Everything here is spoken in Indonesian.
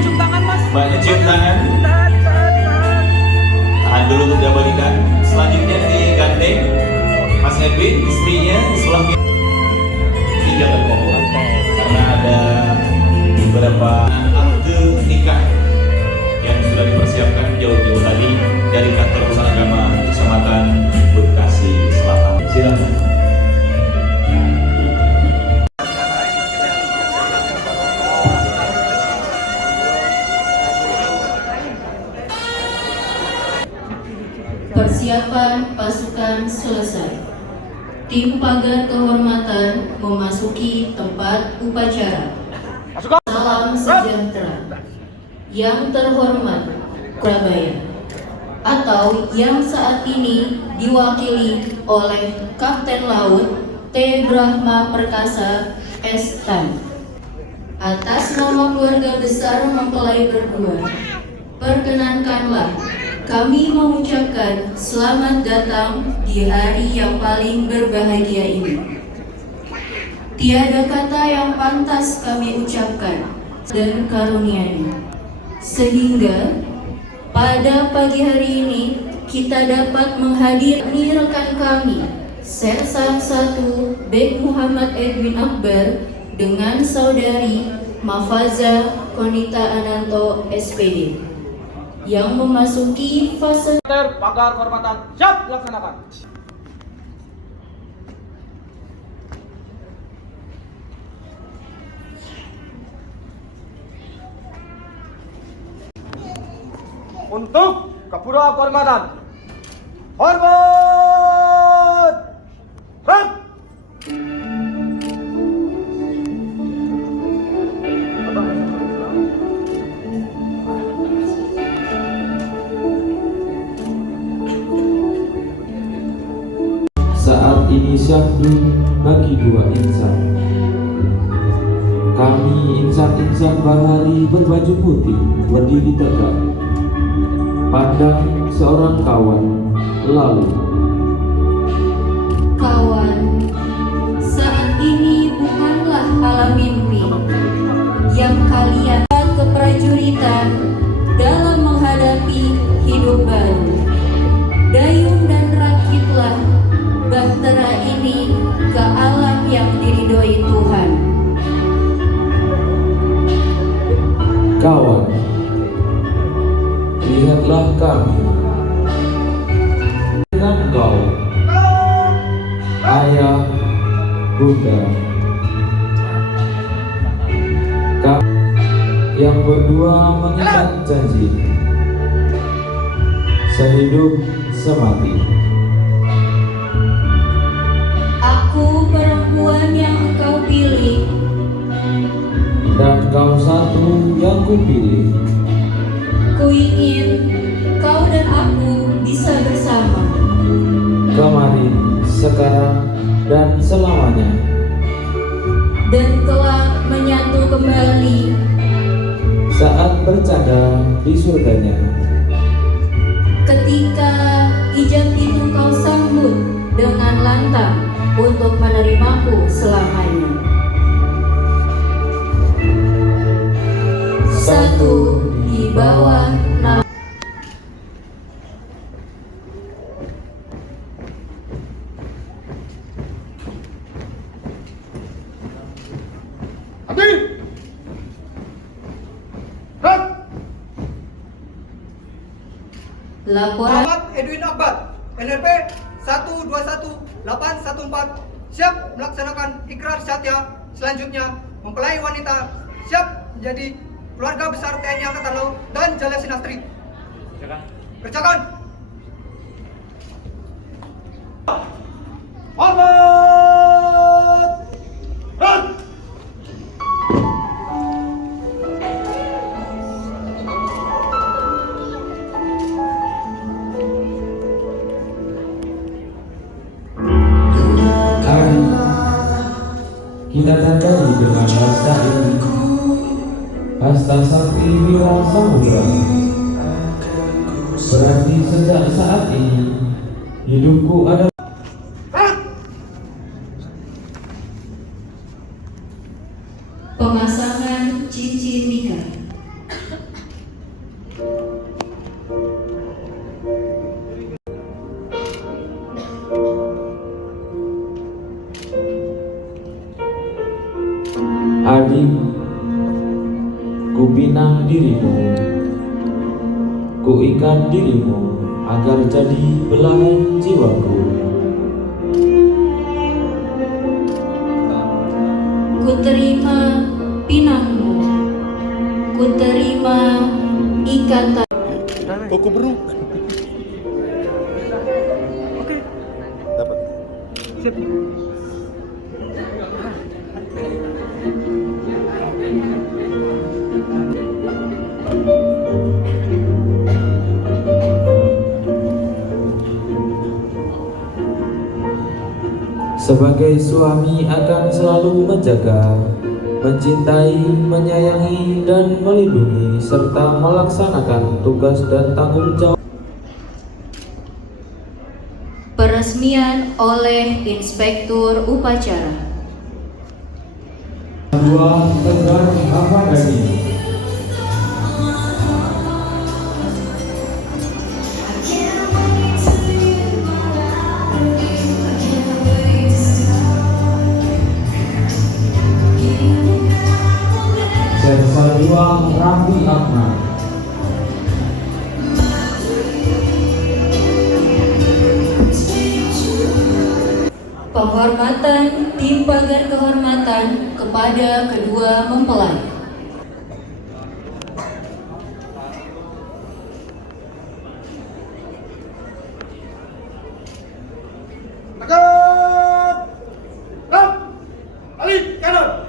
cium tangan mas. Mbaknya cium tangan. Tahan dulu untuk diabadikan. Selanjutnya digandeng Mas Edwin, istrinya sebelah kiri. 3 kali mohon karena ada beberapa akte nikah yang sudah dipersiapkan jauh-jauh tadi dari kantor usaha agama Kecamatan Bekasi Selatan. Silakan. Persiapan pasukan selesai. Tim pagar kehormatan memasuki tempat upacara. Salam sejahtera. Yang terhormat Surabaya, atau yang saat ini diwakili oleh Kapten Laut T. Brahma Perkasa S. Tan. Atas nama keluarga besar mempelai berdua, perkenankanlah kami mengucapkan selamat datang di hari yang paling berbahagia ini. Tiada kata yang pantas kami ucapkan dan karunia-Nya, sehingga pada pagi hari ini kita dapat menghadiri rekan kami, Sersan 1 Bek Muhammad Edwin Akbar dengan saudari Mafaza Konita Ananto SPD yang memasuki fase Pagar kehormatan siap dilaksanakan. Untuk Kapura kehormatan, hormat, rap. Saat ini syahdu bagi dua insan. Kami insan-insan bahari berbaju putih berdiri tegak. Pandang seorang kawan lalu. kawan, saat ini bukanlah alam mimpi yang kalian keprajuritan dalam menghadapi hidup baru. Dayung dan rakitlah bahtera ini ke alam yang diridhoi Tuhan. Kawan, lihatlah kami dengan kau, ayah, bunda. Kami yang berdua mengikat janji sehidup semati. Aku perempuan yang engkau pilih, Dan kau satu yang kupilih. ku ingin kau dan aku bisa bersama. Kemarin, sekarang, dan selamanya. Dan kelak menyatu kembali Saat bercanda di surganya. ketika ijab itu kau sambut dengan lantang untuk menerimaku selamanya. Satu di bawah nama Hati. Rap. laporan Muhammad Edwin Akbar, NRP 121814, siap melaksanakan ikrar syahada. Selanjutnya, mempelai wanita siap menjadi keluarga besar TNI Angkatan Laut dan Jala Sinastri. Kerjakan. Hormat. Rap. Mari kita tandai dengan hasta ini, hasta sakti wira samudra. Berarti sejak saat ini hidupku ada. pemasangan cincin nikah. mengenang dirimu. Ku ikat dirimu agar jadi belahan jiwaku. Ku terima pinangmu, ku terima ikatan. Toko beruk. Oke. Dapat. Siap. Sebagai suami akan selalu menjaga, mencintai, menyayangi, dan melindungi, serta melaksanakan tugas dan tanggung jawab. Peresmian oleh Inspektur Upacara. Dua Tegar Ramadhani. Sersa 2 Raffi Ahmad. Penghormatan tim pagar kehormatan kepada kedua mempelai. Tegak. Rap. Balik kanan.